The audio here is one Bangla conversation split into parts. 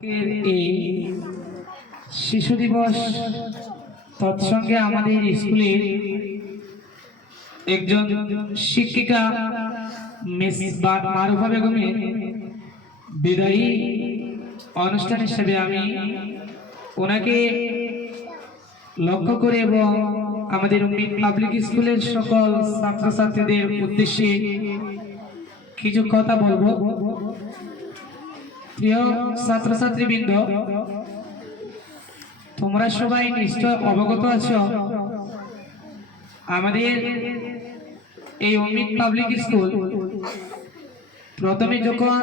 এই শিশু দিবস তৎসঙ্গে আমাদের স্কুলের একজন শিক্ষিকা মিস মারুফা বেগমের বিদায়ী অনুষ্ঠান হিসেবে আমি ওনাকে লক্ষ্য করে এবং আমাদের পাবলিক স্কুলের সকল ছাত্রছাত্রীদের উদ্দেশ্যে কিছু কথা বলবো। প্রিয় ছাত্রছাত্রীবৃন্দ, তোমরা সবাই নিশ্চয় অবগত আছো আমাদের এই অমিত পাবলিক স্কুল প্রথমে যখন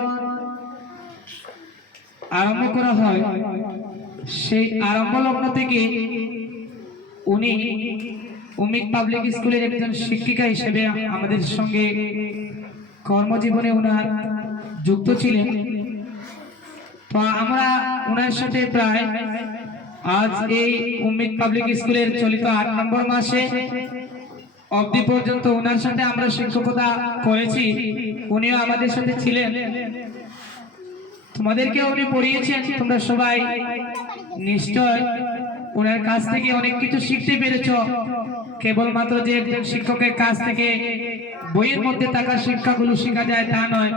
আরম্ভ করা হয় সেই আরম্ভ লগ্ন থেকে উনি অমিত পাবলিক স্কুলের একজন শিক্ষিকা হিসেবে আমাদের সঙ্গে কর্মজীবনে উনার যুক্ত ছিলেন। তো আমরা ওনার সাথে প্রায় আজ এই অমিত পাবলিক স্কুলের চলিত ৮ নম্বর মাসে অবধি পর্যন্ত ওনার সাথে আমরা শিক্ষকতা করেছি। উনিও আমাদের সাথে ছিলেন, তোমাদেরকে উনি পড়িয়েছেন। তোমরা সবাই নিশ্চয় ওনার কাছ থেকে অনেক কিছু শিখতে পেরেছ। কেবলমাত্র যে একজন শিক্ষকের কাছ থেকে বইয়ের মধ্যে থাকা শিক্ষাগুলো শেখা যায় তা নয়,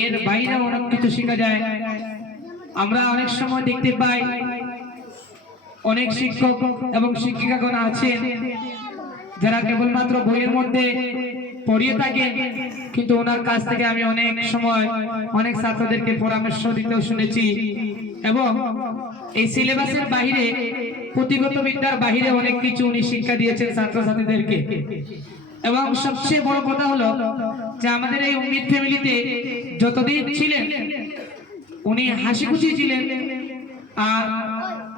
এর বাইরে অনেক কিছু শেখা যায়। আমরা অনেক সময় দেখতে পাই অনেক শিক্ষক এবং শিক্ষিকাগণ আছেন যারা কেবলমাত্র বইয়ের মধ্যে পড়িয়ে থাকে, কিন্তু ওনার কাছ থেকে আমি অনেক সময় অনেক ছাত্রদেরকে পরামর্শ দিতেও শুনেছি এবং এই সিলেবাসের বাহিরে পুঁথিগত বিদ্যার বাহিরে অনেক কিছু উনি শিক্ষা দিয়েছেন ছাত্রছাত্রীদেরকে। এবং সবচেয়ে বড় কথা হলো যে আমাদের এই অমিত ফ্যামিলিতে যতদিন ছিলেন উনি হাসি খুশি ছিলেন। আর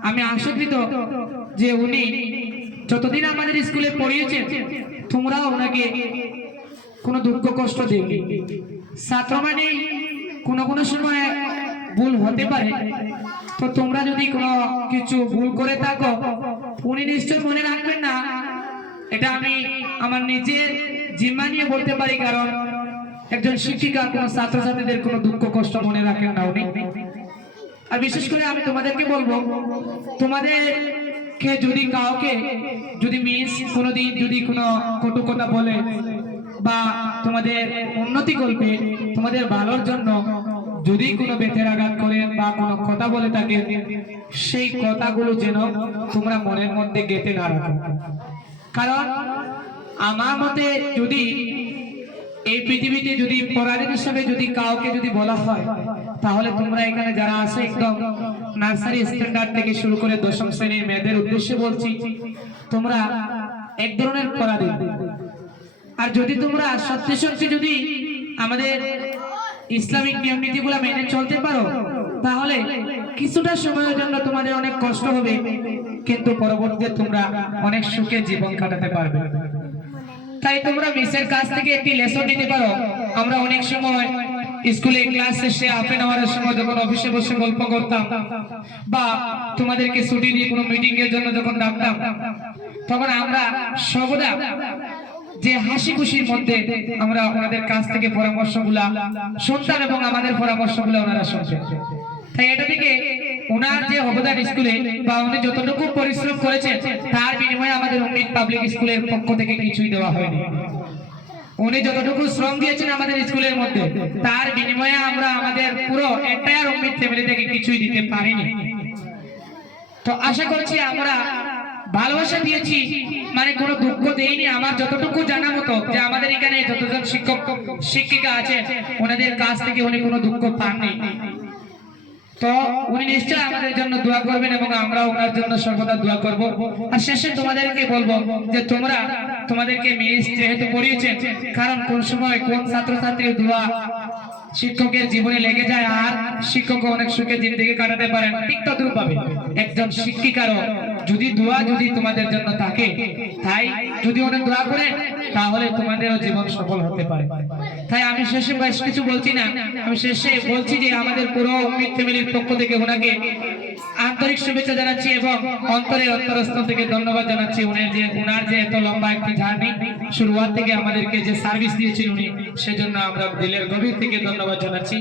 আমি আশাকৃত যে উনি যতদিন আমাদের স্কুলে পড়িয়েছেন তোমরাও ওনাকে কোনো দুঃখ কষ্ট দেওনি। ছাত্র মানে কোনো সময় ভুল হতে পারে, তো তোমরা যদি কোনো কিছু ভুল করে থাকো উনি নিশ্চয় মনে রাখবেন না। এটা আমি আমার নিজের জিম্মা নিয়ে বলতে পারি, কারণ একজন শিক্ষিকা কোনো ছাত্রছাত্রীদের কোনো দুঃখ কষ্ট মনে রাখেন না উনি। আর বিশেষ করে আমি তোমাদেরকে বলবো, তোমাদেরকে যদি কাউকে যদি মিস কোনোদিন যদি কোনো কটু কথা বলে বা তোমাদের উন্নতি করবে তোমাদের ভালোর জন্য যদি কোনো বেতের আঘাত করেন বা কোনো কথা বলে থাকে, সেই কথাগুলো যেন তোমরা মনের মধ্যে গেঁথে না রাখো। কারণ আমার মতে যদি এই পৃথিবীতে যদি পরাধীন হিসাবে যদি কাউকে যদি বলা হয়, তাহলে তোমরা এখানে যারা আছে একদম নার্সারি স্ট্যান্ডার্ড থেকে শুরু করে ১০ম শ্রেণীর মেয়েদের উদ্দেশ্যে বলছি, তোমরা এক ধরনের পরাধীন। আর যদি তোমরা সত্যি সত্যি যদি আমাদের ইসলামিক নিয়ম নীতিগুলো মেনে চলতে পারো, তাহলে কিছুটা সময়ের জন্য তোমাদের অনেক কষ্ট হবে, কিন্তু পরবর্তীতে তোমরা অনেক সুখে জীবন কাটাতে পারবে। তাই তোমরা মিসের কাছ থেকে একটি লেসন নিতে পারো। আমরা অনেক সময় স্কুলে ক্লাস শেষে হাফ আওয়ারের সময় যখন অফিসে বসে গল্প করতাম বা তোমাদেরকে ছুটি দিয়ে কোনো মিটিং এর জন্য যখন ডাকতাম, তখন আমরা সর্বদা যে হাসি খুশির মধ্যে আমরা ওনাদের কাছ থেকে পরামর্শগুলা শুনতাম এবং আমাদের পরামর্শগুলো ওনারা শুনতেন। তাই এটা থেকে ওনার যে অবদান স্কুলে বা উনি যতটুকু পরিশ্রম করেছেন তার বিনিময়ে আমাদের অমিত পাবলিক স্কুলের পক্ষ থেকে কিছুই দেওয়া হয়নি। উনি যতটুকু শ্রম দিয়েছেন আমাদের স্কুলের মধ্যে তার বিনিময়ে আমরা আমাদের পুরো এন্টায়ার অমিত ফ্যামিলি থেকে কিছুই দিতে পারিনি। তো আশা করছি আমরা ভালোবাসা দিয়েছি, মানে কোনো দুঃখ দেইনি। আমার যতটুকু জানা মতো যে আমাদের এখানে যতজন শিক্ষক শিক্ষিকা আছে ওনাদের কাছ থেকে উনি কোনো দুঃখ পাননি। তো উনি নিশ্চয় আমাদের জন্য দোয়া করবেন এবং আমরা ওনার জন্য সর্বদা দোয়া করব। আর শেষে তোমাদেরকে বলবো যে তোমাদেরকে মিস যেহেতু পড়িয়েছেন, কারণ কোন সময় কোন ছাত্রছাত্রীর দোয়া শিক্ষকের জীবনে লেগে যায় আর শিক্ষক অনেক সুখে জিন্দেগি কাটাতে পারেন, ঠিক তদ্রুপ ভাবে একজন শিক্ষিকারও যদি দোয়া যদি তোমাদের জন্য থাকে, তাই যদি অনেক দোয়া করেন তাহলে তোমাদেরও জীবন সফল হতে পারে। তাই আমি শেষে বেশ কিছু বলছি না, আমি শেষে বলছি যে আমাদের পুরো অমৃত ফ্যামিলির পক্ষ থেকে ওনাকে আন্তরিক শুভেচ্ছা জানাচ্ছি এবং অন্তরস্থল থেকে ধন্যবাদ জানাচ্ছি। উনার যে এত লম্বা একটি জার্নি, শুরুয়াত থেকে আমাদেরকে যে সার্ভিস দিয়েছেন উনি, সেজন্য আমরা দিলের গভীর থেকে ধন্যবাদ জানাচ্ছি।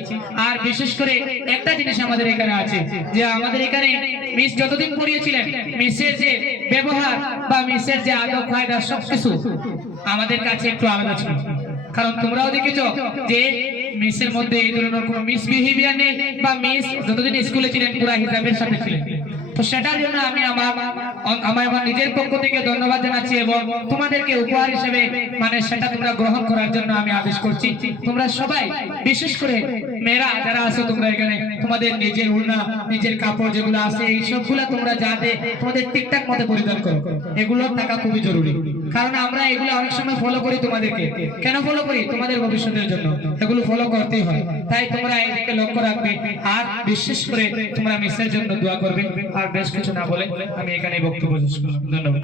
আর বিশেষ করে একটা জিনিস আমাদের এখানে আছে, যে আমাদের এখানে মিস যতদিন পড়িয়েছিলেন, মিসের যে ব্যবহার বা মিসের যে আদব কায়দা সবকিছু আমাদের কাছে একটু আলাদা ছিল। কারণ তোমরাও দেখেছো যে মিসের মধ্যে এই ধরনের কোনো মিসবিহেভিয়ার নেই, বা মিস যতদিন স্কুলে ছিলেন পুরা হিসাবের সাথে ছিলেন। তো সেটার জন্য আমি আমার নিজের পক্ষ থেকে ধন্যবাদ জানাচ্ছি এবং তোমাদেরকে উপহার হিসেবে মানে সেটা তোমরা গ্রহণ করার জন্য আমি আদেশ করছি। তোমরা সবাই, বিশেষ করে মেয়েরা যারা আছো তোমরা এখানে, তোমাদের নিজের উড়না, নিজের কাপড় যেগুলো আছে এই সবগুলা তোমরা যাতে তোমাদের ঠিকঠাক মতো পরিধান করো, এগুলো থাকা খুবই জরুরি। কারণ আমরা এগুলো অনেক সময় ফলো করি তোমাদেরকে। কেন ফলো করি? তোমাদের ভবিষ্যতের জন্য এগুলো ফলো করতেই হয়। তাই তোমরা এদিকে লক্ষ্য রাখবে আর বিশেষ করে তোমরা মিসের জন্য দোয়া করবে। আর বেশ কিছু না বলে আমি এখানে বক্তব্য শেষ করলাম। ধন্যবাদ।